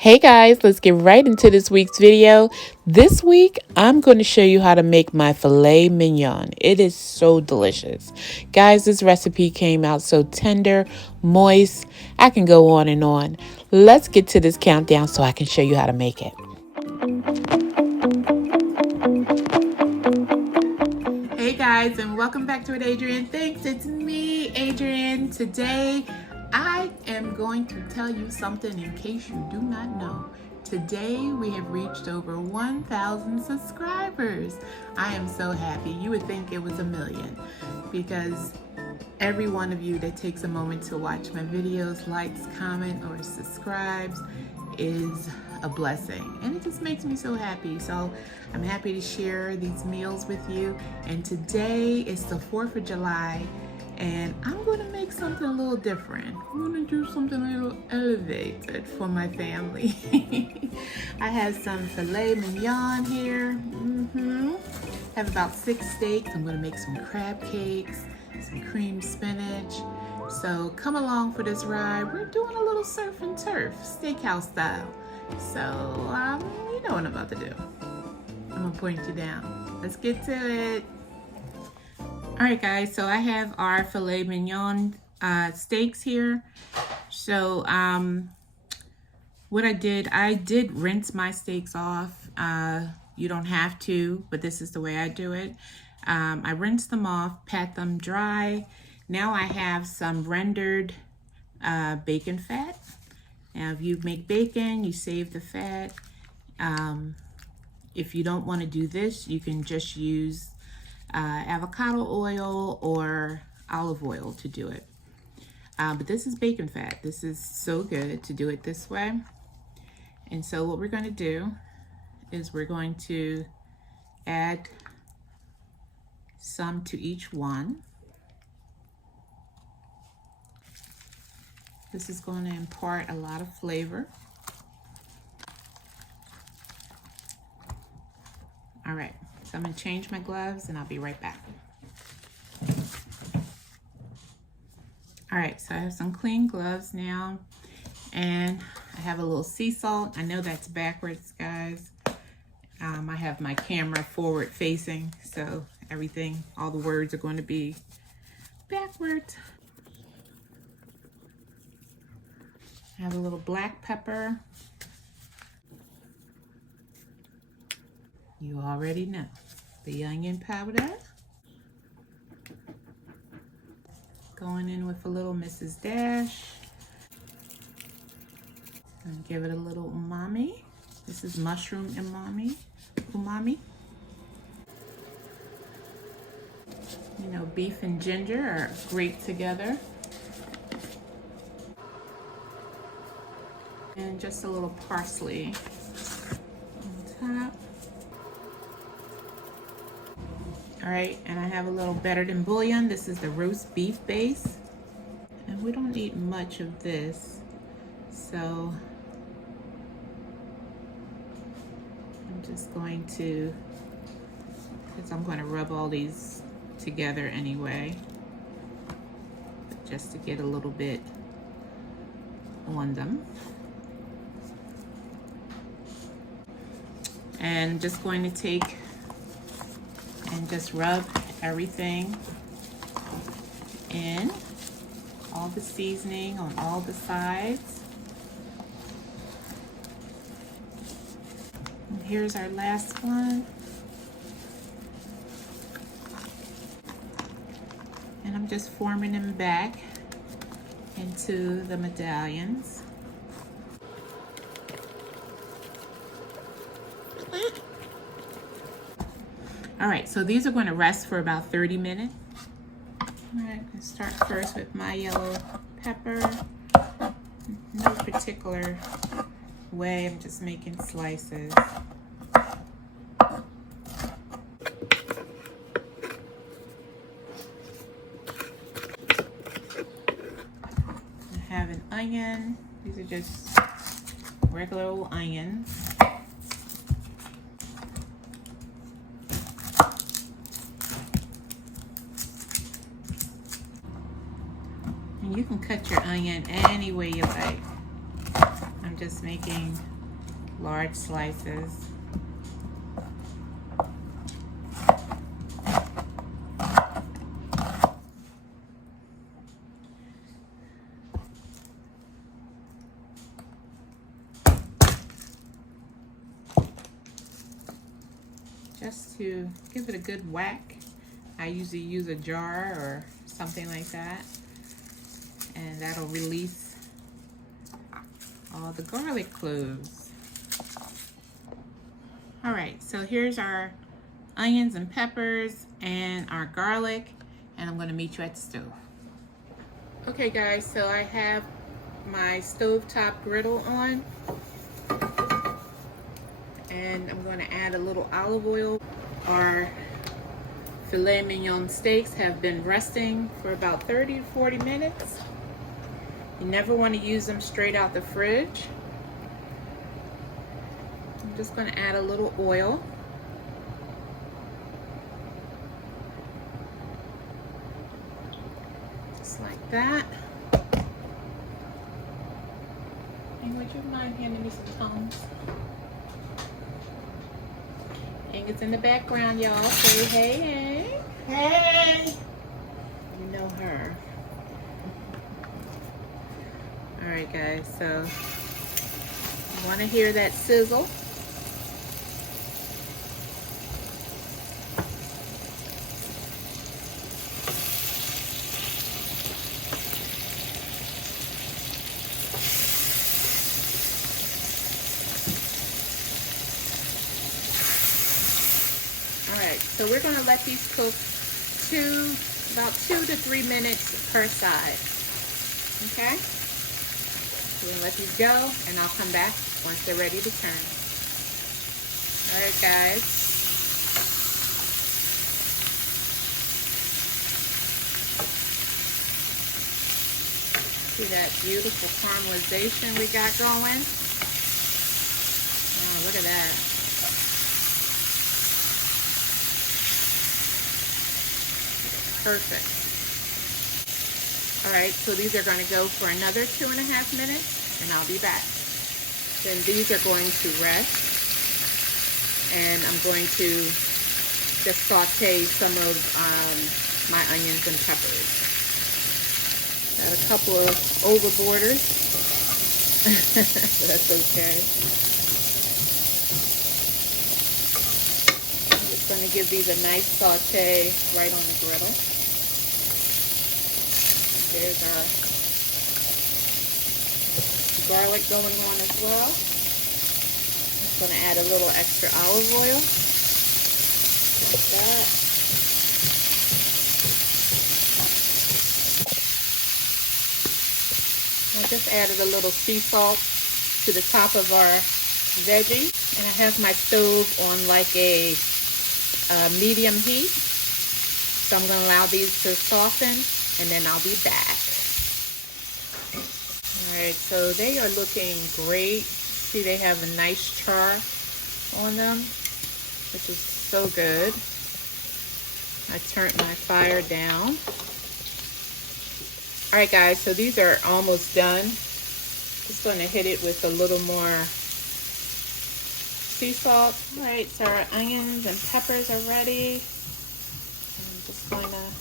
Hey guys, let's get right into this week's video. This week, I'm going to show you how to make my filet mignon. It is so delicious. Guys, this recipe came out so tender, moist. I can go on and on. Let's get to this countdown so I can show you how to make it. Hey guys, and welcome back to Adrianne Thinks. It's me, Adrianne. Today, I am going to tell you something in case you do not know. Today, we have reached over 1,000 subscribers. I am so happy. You would think it was 1 million because every one of you that takes a moment to watch my videos, likes, comment, or subscribes is a blessing, and it just makes me so happy. So I'm happy to share these meals with you. And today is the 4th of July, and I'm going to make something a little different. I'm going to do something a little elevated for my family. I have some filet mignon here. Have about 6 steaks. I'm going to make some crab cakes, some cream spinach. So come along for this ride. We're doing a little surf and turf, steakhouse style. So you know what I'm about to do. I'm gonna point you down. Let's get to it. All right, guys. So I have our filet mignon steaks here. So what I did rinse my steaks off. You don't have to, but this is the way I do it. I rinse them off, pat them dry. Now I have some rendered bacon fat. Now if you make bacon, you save the fat. If you don't want to do this, you can just use avocado oil or olive oil to do it. But this is bacon fat. This is so good to do it this way. And so what we're going to do is we're going to add some to each one. This is going to impart a lot of flavor. All right, so I'm going to change my gloves and I'll be right back. All right, so I have some clean gloves now, and I have a little sea salt. I know that's backwards, guys. I have my camera forward facing, so everything, all the words are going to be backwards. I have a little black pepper. You already know. The onion powder. Going in with a little Mrs. Dash. And give it a little umami. This is mushroom umami. You know, beef and ginger are great together. And just a little parsley on top. All right, and I have a little better than bouillon. This is the roast beef base. And we don't need much of this. So I'm just going to, because I'm going to rub all these together anyway, just to get a little bit on them. And just going to take and just rub everything in, all the seasoning on all the sides. And here's our last one. And I'm just forming them back into the medallions. All right, so these are going to rest for about 30 minutes. All right, let's start first with my yellow pepper. No particular way, I'm just making slices. I have an onion. These are just regular old onions. You can cut your onion any way you like. I'm just making large slices. Just to give it a good whack. I usually use a jar or something like that, and that'll release all the garlic cloves. All right, so here's our onions and peppers and our garlic, and I'm gonna meet you at the stove. Okay guys, so I have my stovetop griddle on, and I'm gonna add a little olive oil. Our filet mignon steaks have been resting for about 30 to 40 minutes. You never want to use them straight out the fridge. I'm just going to add a little oil. Just like that. And would you mind handing me some tongs? Inga's in the background, y'all. Say hey, hey. Hey! You know her. Alright guys, so you want to hear that sizzle. Alright, so we're going to let these cook about 2 to 3 minutes per side. Okay? We're gonna let these go, and I'll come back once they're ready to turn. All right, guys. See that beautiful caramelization we got going? Oh, look at that. Perfect. All right, so these are going to go for another 2.5 minutes, and I'll be back. Then these are going to rest, and I'm going to just saute some of my onions and peppers. Got a couple of overboarders, but that's okay. I'm just going to give these a nice saute right on the griddle. There's our garlic going on as well. I'm going to add a little extra olive oil, like that. I just added a little sea salt to the top of our veggie, and I have my stove on like a medium heat. So I'm going to allow these to soften, and then I'll be back. All right, so they are looking great. See, they have a nice char on them, which is so good. I turned my fire down. All right, guys, so these are almost done. Just going to hit it with a little more sea salt. All right, so our onions and peppers are ready. I'm just going to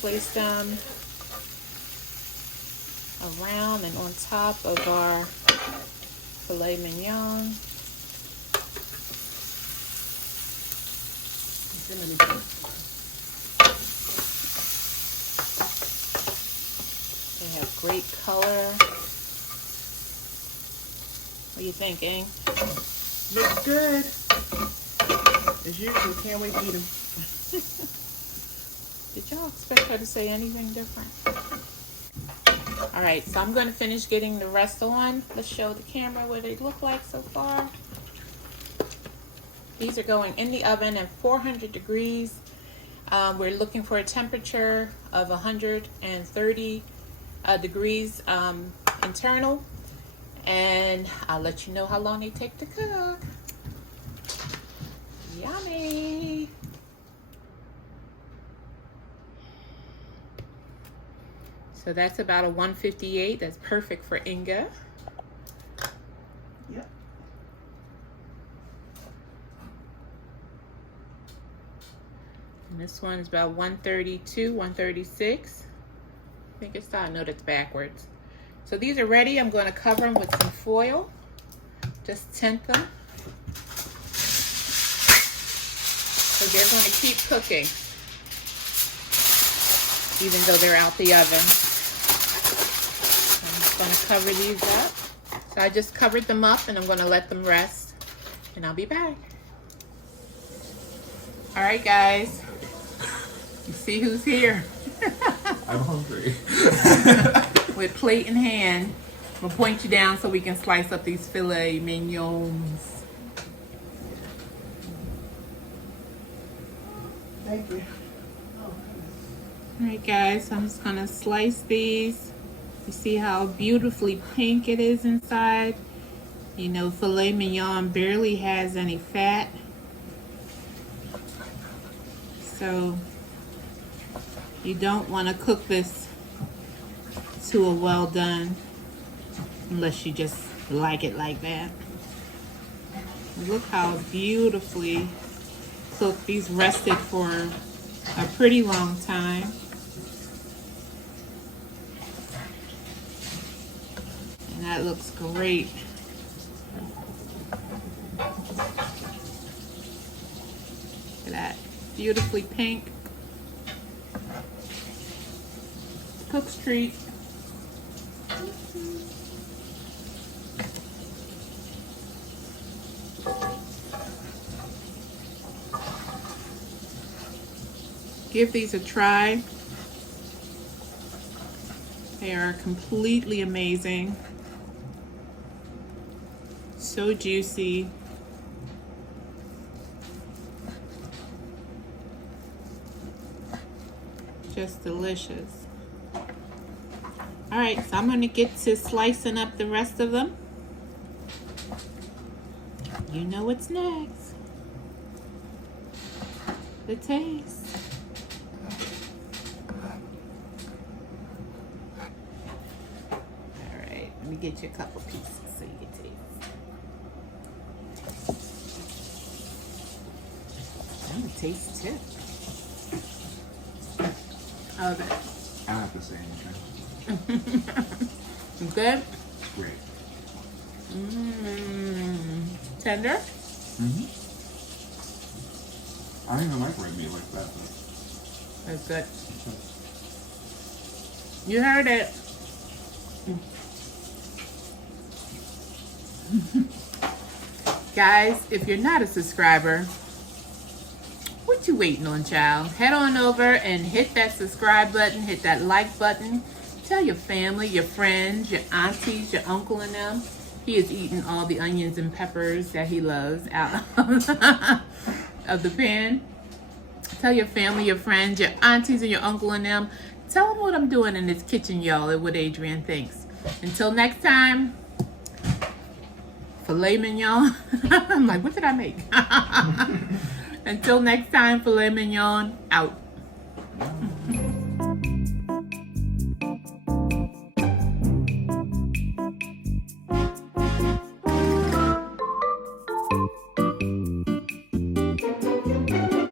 place them around and on top of our filet mignon. They have great color. What are you thinking? Looks good. As usual, can't wait to eat them. Did y'all expect her to say anything different? All right, so I'm going to finish getting the rest on. Let's show the camera what they look like so far. These are going in the oven at 400 degrees. We're looking for a temperature of 130 degrees internal. And I'll let you know how long they take to cook. So that's about a 158. That's perfect for Inga. Yep. And this one is about 132, 136. I think it's starting. No, that's backwards. So these are ready. I'm going to cover them with some foil. Just tint them. So they're going to keep cooking, even though they're out the oven. I'm just going to cover these up. So I just covered them up and I'm going to let them rest and I'll be back. All right, guys. You see who's here? I'm hungry. With plate in hand, I'm going to point you down so we can slice up these filet mignons. Thank you. All right, guys, so I'm just going to slice these. You see how beautifully pink it is inside? You know, filet mignon barely has any fat. So you don't want to cook this to a well done unless you just like it like that. Look how beautifully cooked. These rested for a pretty long time. And that looks great. Look at that. Beautifully pink. Cook's treat. Give these a try. They are completely amazing. So juicy. Just delicious. All right, so I'm gonna get to slicing up the rest of them. You know what's next. The taste. All right, let me get you a couple pieces so you can taste. I'm gonna taste too. Okay. I don't have to say anything. Good? Great. Tender? Mm-hmm. I don't even like red meat like that. That's good. You heard it. Guys, if you're not a subscriber, what you waiting on, child? Head on over and hit that subscribe button, hit that like button. Tell your family, your friends, your aunties, your uncle and them. He is eating all the onions and peppers that he loves out of the pan. Tell your family, your friends, your aunties and your uncle and them. Tell them what I'm doing in this kitchen, y'all, at What Adrianne Thinks. Until next time, filet mignon. I'm like, what did I make? Until next time, filet mignon out.